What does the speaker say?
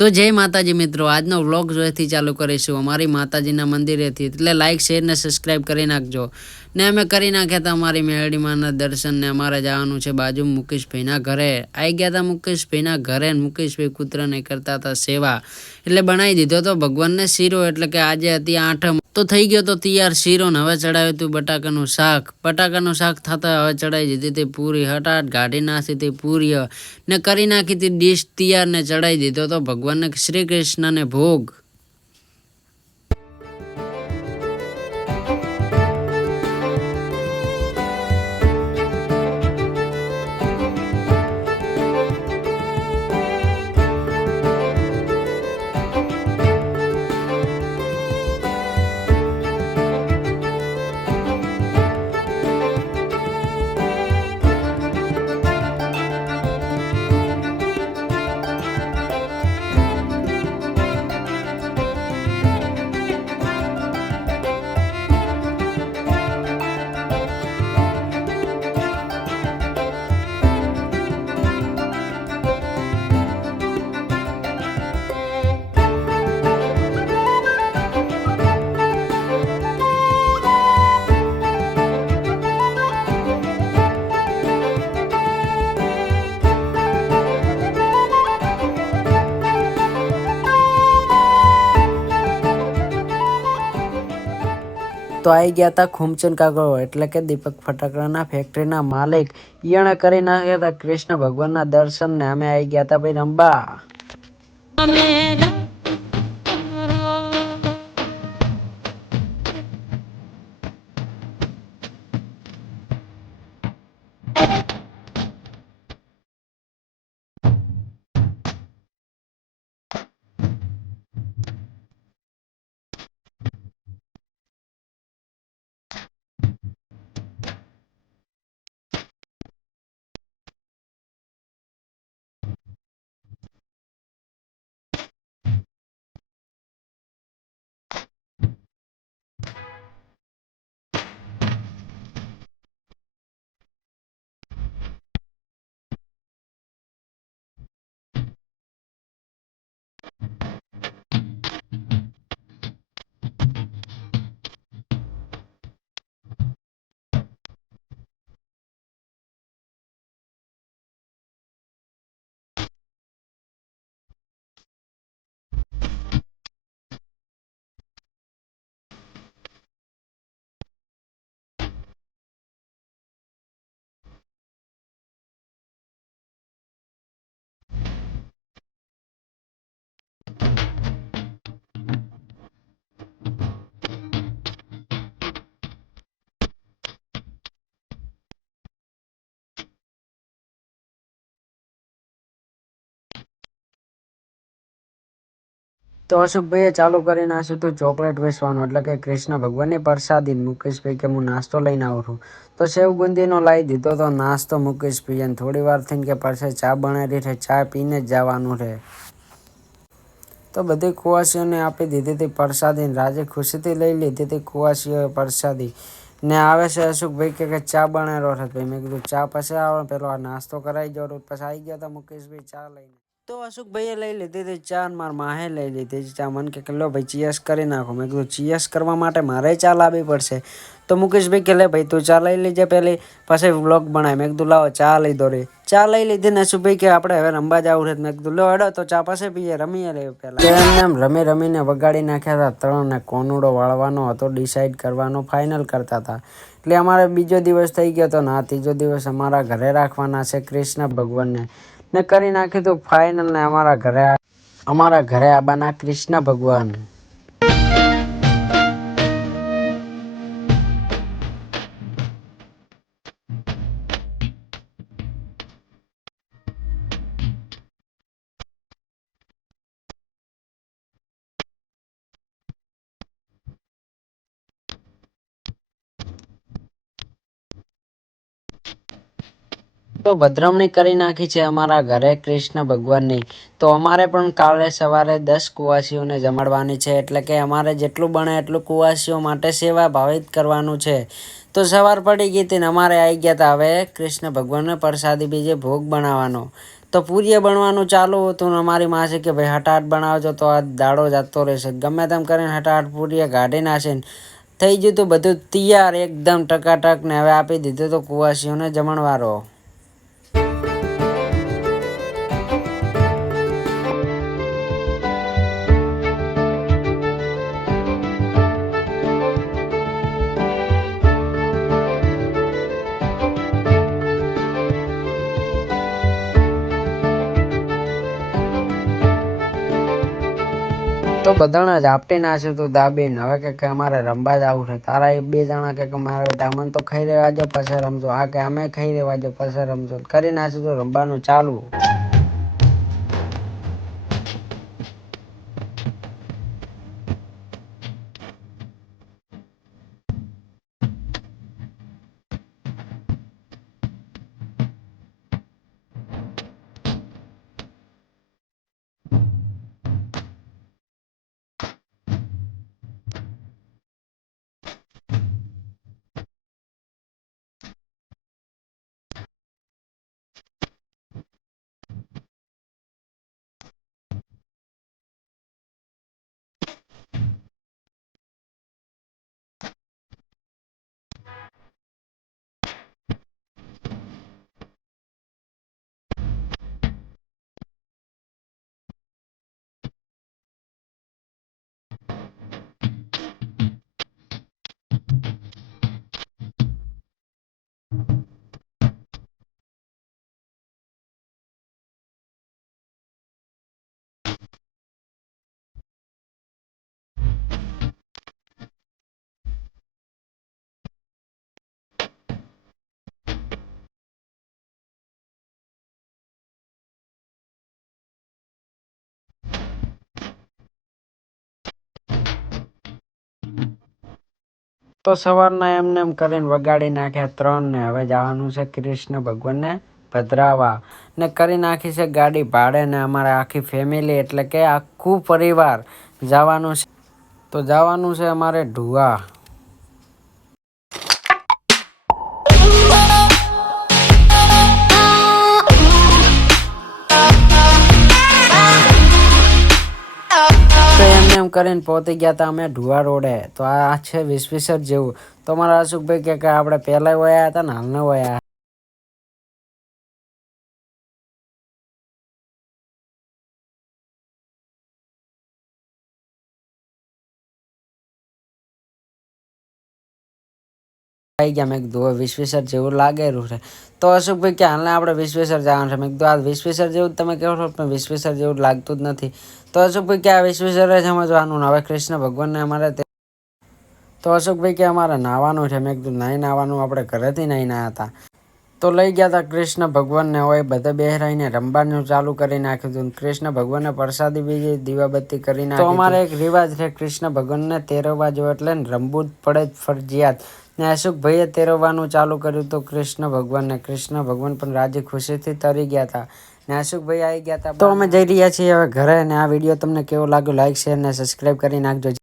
તો જય માતાજી મિત્રો, આજનો વ્લોગ જોઈથી ચાલુ કરીશું અમારી માતાજીના મંદિરેથી, એટલે લાઇક શેર ને સબસ્ક્રાઈબ કરી નાખજો ને અમે કરી નાખ્યા હતા અમારી મેળડીમાંના દર્શન ને અમારે જવાનું છે બાજુ મુકેશભાઈના ઘરે. આવી ગયા હતા મુકેશભાઈના ઘરે, મુકેશભાઈ કૂતરાને કરતા હતા સેવા, એટલે બનાવી દીધો તો ભગવાનને શીરો, એટલે કે આજે હતી આઠમ તો થઈ ગયો તો તૈયાર શીરો ને હવે ચડાવ્યું હતું બટાકાનું શાક થતા હવે ચડાવી દીધી હતી પૂરી, હટાટ ગાઢી નાખી હતી પૂરી ને કરી નાખી હતી ડીશ તૈયાર ને ચડાવી દીધો તો ભગવાનને શ્રી કૃષ્ણને ભોગ. તો આવી ગયા હતા ખુમચંદ કાકો, એટલે કે દીપક ફટાકડાના ફેક્ટરીના માલિક. ઈયણે કરી નાખ્યા હતા કૃષ્ણ ભગવાનના દર્શન ને અમે આવી ગયા હતા ભાઈ રંબા. તો અશોકભાઈએ ચાલુ કરી નાખ્યું હતું ચોકલેટ વેચવાનું, એટલે કે કૃષ્ણ ભગવાનની પ્રસાદી. મુકેશભાઈ કે હું નાસ્તો લઈને આવું છું, તો સેવ ગુંદીનો લાવી દીધો તો નાસ્તો મુકેશભાઈ. અને થોડી વાર થઈને કે પાસે ચા બનાવી છે, ચા પીને જ જવાનું છે. તો બધી કુવાસીઓને આપી દીધી હતી પ્રસાદી, રાજે ખુશીથી લઈ લીધી હતી કુવાસીઓએ પ્રસાદી. ને આવે છે અશોકભાઈ કે ચા બનાવેલો છે. ભાઈ મેં કીધું ચા પછી આવે, પેલો આ નાસ્તો કરાવી જાવ. પછી આવી ગયા હતા મુકેશભાઈ ચા લઈને. તો અશોકભાઈએ લઈ લીધી હતી ચા, મારા માહે લઈ લીધી ચા. મને કે લો ભાઈ ચીયસ કરી નાખો. મેં કીધું ચીયસ કરવા માટે મારે ચા લાવવી પડશે. તો મુકેશભાઈ કે લે ભાઈ તું ચા લઈ લેજે પહેલી, પછી વ્લોગ બનાય. મેં કીધું લાવો ચા લીધો રે. ચા લઈ લીધી ને અશોકભાઈ કે આપણે હવે રમવા જવું છે. મેં કીધું લો હેડો તો ચા પાસે પીએ, રમીએ લે પહેલા. એમ રમીને વગાડી નાખ્યા હતા ત્રણ, ને કોનુડો વાળવાનો હતો ડિસાઈડ કરવાનો, ફાઇનલ કરતા હતા. એટલે અમારે બીજો દિવસ થઈ ગયો હતો ને આ ત્રીજો દિવસ અમારા ઘરે રાખવાના છે કૃષ્ણ ભગવાનને. ને કરી નાખ્યું હતું ફાઇનલ ને અમારા ઘરે આવવાના કૃષ્ણ ભગવાન. તો વધરમણી કરી નાખી છે અમારા ઘરે કૃષ્ણ ભગવાનની. તો અમારે પણ કાલે સવારે 10 કુવાસીઓને જમાડવાની છે, એટલે કે અમારે જેટલું બને એટલું કુવાસીઓ માટે સેવા ભાવિત કરવાનું છે. તો સવાર પડી ગઈ હતી ને અમારે આવી ગયા હતા હવે કૃષ્ણ ભગવાનને પ્રસાદી બીજે ભોગ બનાવવાનો. તો પૂરીએ બનવાનું ચાલુ હતું ને અમારી માં છે કે ભાઈ હટાહટ બનાવજો તો આ દાડો જતો રહેશે. ગમે તેમ કરીને હટાહટ પૂરીએ કાઢી નાખીને થઈ ગયું હતું બધું તૈયાર એકદમ ટકાટક ને હવે આપી દીધું તો કુવાસીઓને જમણવારો. તો બધાને ઝાપટી નાખ્યું તું દાબીને. હવે કે અમારે રમવા જ આવું છે. તારા એ 2 જણા કે મારે ટામન તો ખાઈ રહેવા જો પછી રમજો. આ કે અમે ખાઈ રહેવા જો પછી રમજો. કરી નાખ્યું તો રમવાનું ચાલુ. તો સવારના એમને એમ કરીને વગાડી નાખ્યા 3 ને હવે જવાનું છે કૃષ્ણ ભગવાનને પધરાવા ને કરી નાખી છે ગાડી ભાડે ને અમારે આખી ફેમિલી એટલે કે આખું પરિવાર જવાનું છે. તો જવાનું છે અમારે ઢુવા. એમ કરીને પહોંચી ગયા હતા અમે ઢુવા રોડે. તો આ છે વિશ્વેસર જેવું. તો મારા અશોકભાઈ કે આપણે પહેલા વયા હતા ને હાલના વયા આવી ગયા. મેં કીધું વિશ્વેસર જેવું લાગેલું છે. તો અશોકભાઈ કે હાલને આપણે વિશ્વેસર જવાનું છે. મેં કીધું આ વિશ્વેસર જેવું તમે કહો છો પણ વિશ્વેસર જેવું લાગતું જ નથી. તો અશોકભાઈ કે આ વિશ્વેસર જ સમજવાનું. હવે કૃષ્ણ ભગવાનને અમારે તો અશોકભાઈ કે અમારે નાહવાનું છે. મેં કીધું નહીં નાહવાનું, આપણે ઘરેથી નહીં નાહ્યા હતા. તો લઈ ગયા હતા કૃષ્ણ ભગવાનને. હોય બધા બેહરાઈને રમવાનું ચાલુ કરી નાખ્યું હતું. કૃષ્ણ ભગવાનને પ્રસાદી બીજી દીવાબત્તી કરી નાખી. તો અમારે એક રિવાજ છે કૃષ્ણ ભગવાનને તેરવવા જો એટલે રમવું જ પડે જ ફરજિયાત. ને અશોકભાઈએ તેરવવાનું ચાલુ કર્યું હતું કૃષ્ણ ભગવાનને. કૃષ્ણ ભગવાન પણ રાજી ખુશીથી તરી ગયા હતા ને અશોકભાઈ આવી ગયા હતા. તો અમે જઈ રહ્યા છીએ હવે ઘરે. ને આ વિડીયો તમને કેવો લાગ્યો લાઈક શેર ને સબસ્ક્રાઈબ કરી નાખજો.